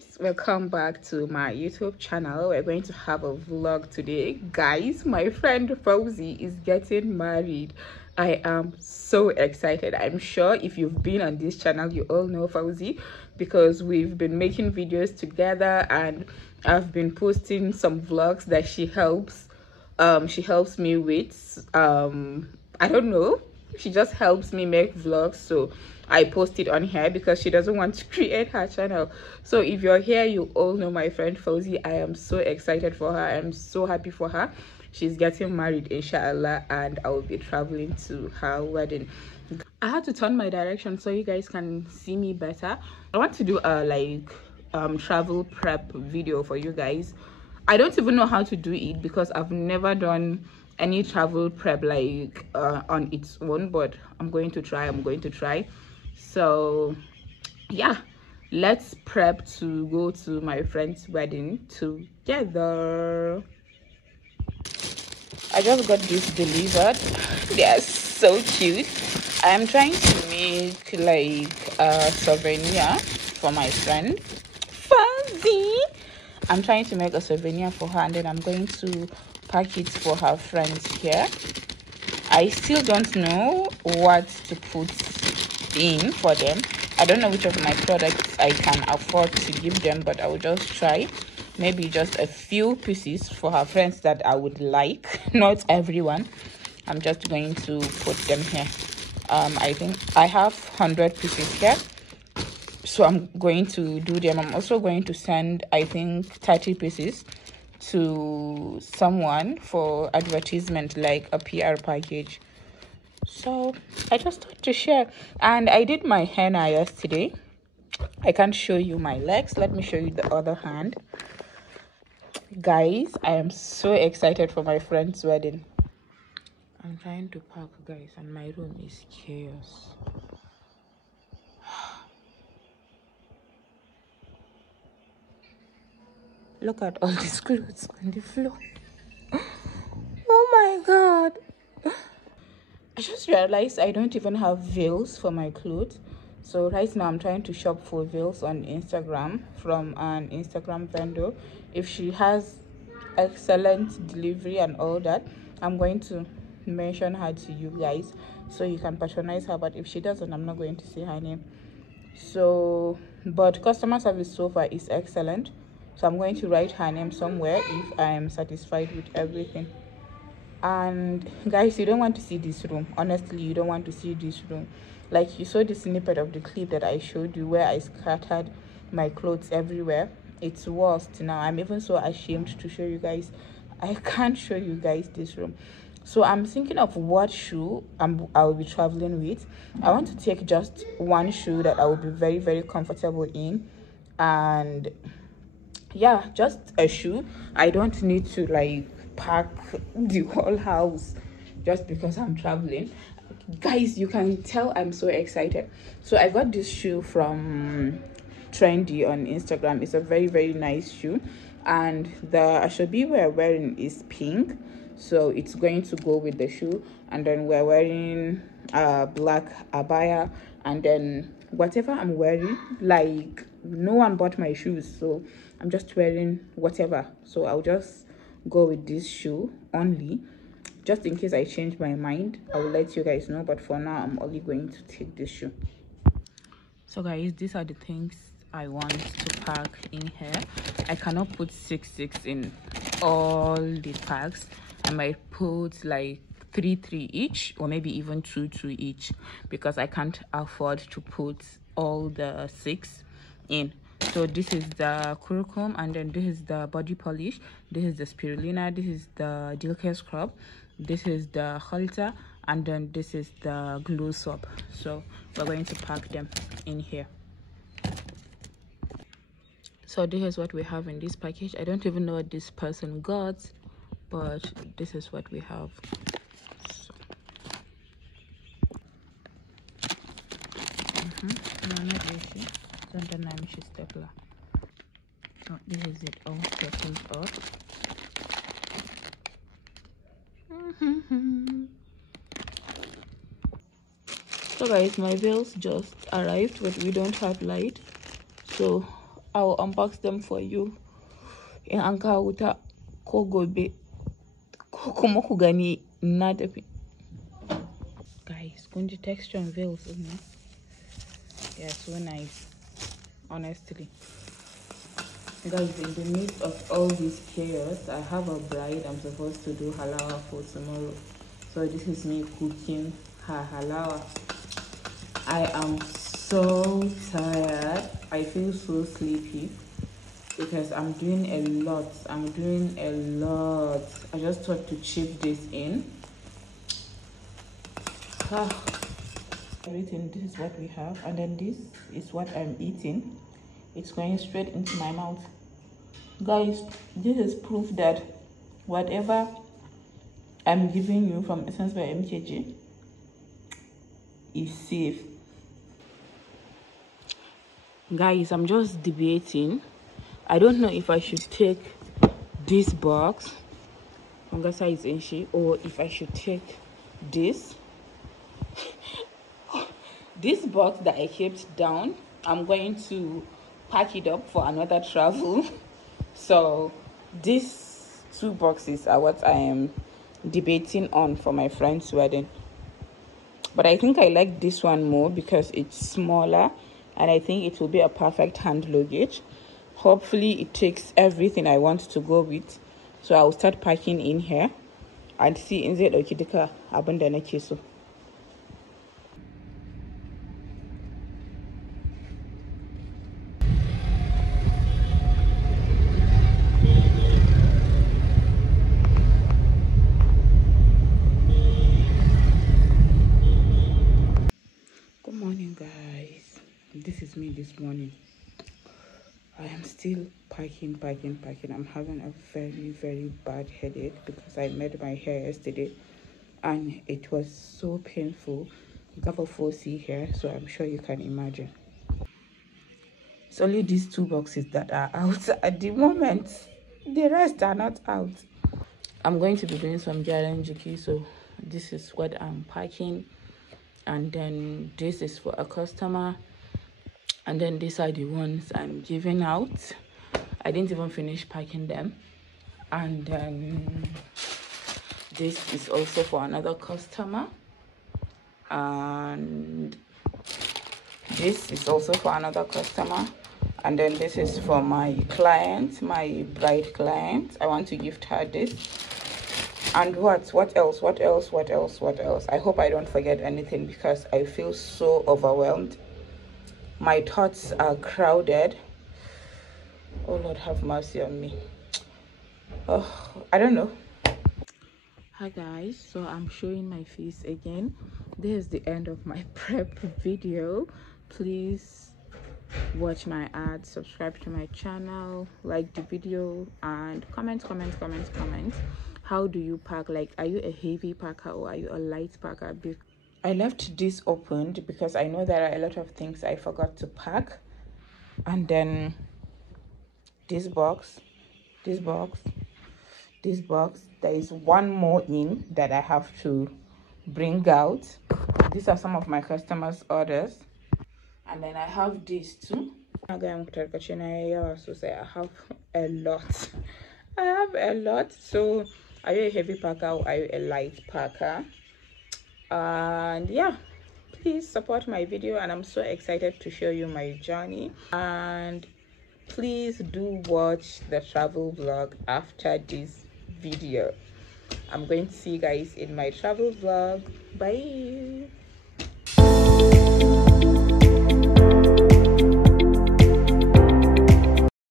guys, welcome back to my YouTube channel. We're going to have a vlog today. Guys, my friend Fauzi is getting married. I am so excited. I'm sure if you've been on this channel, you all know Fauzi because we've been making videos together and I've been posting some vlogs that she helps me with. I don't know, she just helps me make vlogs, so I post it on here because she doesn't want to create her channel. So if you're here, you all know my friend Fauzi. I am so excited for her. I'm so happy for her. She's getting married, inshallah, and I will be traveling to her wedding. I had to turn my direction so you guys can see me better. I want to do a travel prep video for you guys. I don't even know how to do it because I've never done any travel prep on its own, but I'm going to try. So yeah, let's prep to go to my friend's wedding together. I just got this delivered. They are so cute. I am trying to make like a souvenir for my friend Fuzzy. I'm trying to make a souvenir for her, and then I'm going to pack it for her friends here. I still don't know what to put in for them. I don't know which of my products I can afford to give them, but I will just try. Maybe just a few pieces for her friends that I would like. Not everyone. I'm just going to put them here. I think I have 100 pieces here, so I'm going to do them. I'm also going to send, I think, 30 pieces to someone for advertisement, like a PR package. So I just thought to share. And I did my henna yesterday. I can't show you my legs. Let me show you the other hand. Guys, I am so excited for my friend's wedding. I'm trying to pack, guys, and my room is chaos. Look at all these clothes on the floor. Oh my god. I just realized I don't even have veils for my clothes. So right now I'm trying to shop for veils on Instagram from an Instagram vendor. If she has excellent delivery and all that, I'm going to mention her to you guys so you can patronize her. But if she doesn't, I'm not going to say her name. So, but customer service so far is excellent. So I'm going to write her name somewhere if I am satisfied with everything. And guys, you don't want to see this room. Honestly, you don't want to see this room. Like, you saw the snippet of the clip that I showed you where I scattered my clothes everywhere. It's worst now. I'm even so ashamed to show you guys. I can't show you guys this room. So I'm thinking of what shoe I will be traveling with. I want to take just one shoe that I will be very, very comfortable in. And yeah, just a shoe. I don't need to like pack the whole house just because I'm traveling. Guys, you can tell I'm so excited. So I got this shoe from Trendy on Instagram. It's a very, very nice shoe, and the ashobi we're wearing is pink, so it's going to go with the shoe. And then we're wearing a black abaya, and then whatever I'm wearing, like, no one bought my shoes, so I'm just wearing whatever. So I'll just go with this shoe only. Just in case I change my mind, I will let you guys know, but for now I'm only going to take this shoe. So guys, these are the things I want to pack in here. I cannot put 6 in all the packs. I might put like 3 each, or maybe even 2 each, because I can't afford to put all the 6 in. So this is the curcum, and then this is the body polish, this is the spirulina, this is the dilke scrub, this is the halter, and then this is the glue soap. So we're going to pack them in here. So this is what we have in this package. I don't even know what this person got, but this is what we have. So. No, not this. Sondern stapler. So this is it all stapled up. So guys, my veils just arrived, but we don't have light, so I'll unbox them for you in anka wuta ko gobe ko kuma ku gani na tafi. Guys, kunji texture and veils, isn't it? Yeah, so nice, honestly. Guys, in the midst of all this chaos, I have a bride I'm supposed to do halawa for tomorrow. So this is me cooking her halawa. I am so tired. I feel so sleepy because I'm doing a lot. I just thought to chip this in. Everything, this is what we have, and then this is what I'm eating. It's going straight into my mouth. Guys, this is proof that whatever I'm giving you from Essence by MKG is safe. Guys, I'm just debating. I don't know if I should take this box size inchi, or if I should take this this box that I kept down. I'm going to pack it up for another travel. So these two boxes are what I am debating on for my friend's wedding. But I think I like this one more because it's smaller, and I think it will be a perfect hand luggage. Hopefully it takes everything I want to go with. So I'll start packing in here and see in the okidika abundana keso. Good morning, guys. This is me this morning. I am still packing. I'm having a very bad headache because I made my hair yesterday and it was so painful. I have a 4C hair, so I'm sure you can imagine. It's only these two boxes that are out at the moment. The rest are not out. I'm going to be doing some Jalanjiki, so this is what I'm packing, and then this is for a customer, and then these are the ones I'm giving out. I didn't even finish packing them. And then this is also for another customer, and this is also for another customer, and then this is for my client, my bride client. I want to gift her this. And what else? I hope I don't forget anything because I feel so overwhelmed. My thoughts are crowded. Oh Lord, have mercy on me. Oh, I don't know. Hi guys, so I'm showing my face again. This is the end of my prep video. Please watch my ads, subscribe to my channel, like the video, and comment. How do you pack? Like, are you a heavy packer or are you a light packer? I left this opened because I know there are a lot of things I forgot to pack. And then this box, there is one more in that I have to bring out. These are some of my customers' orders. And then I have this too. I have a lot. So are you a heavy packer or are you a light packer? And yeah, please support my video, and I'm so excited to show you my journey. And please do watch the travel vlog after this video. I'm going to see you guys in my travel vlog. Bye.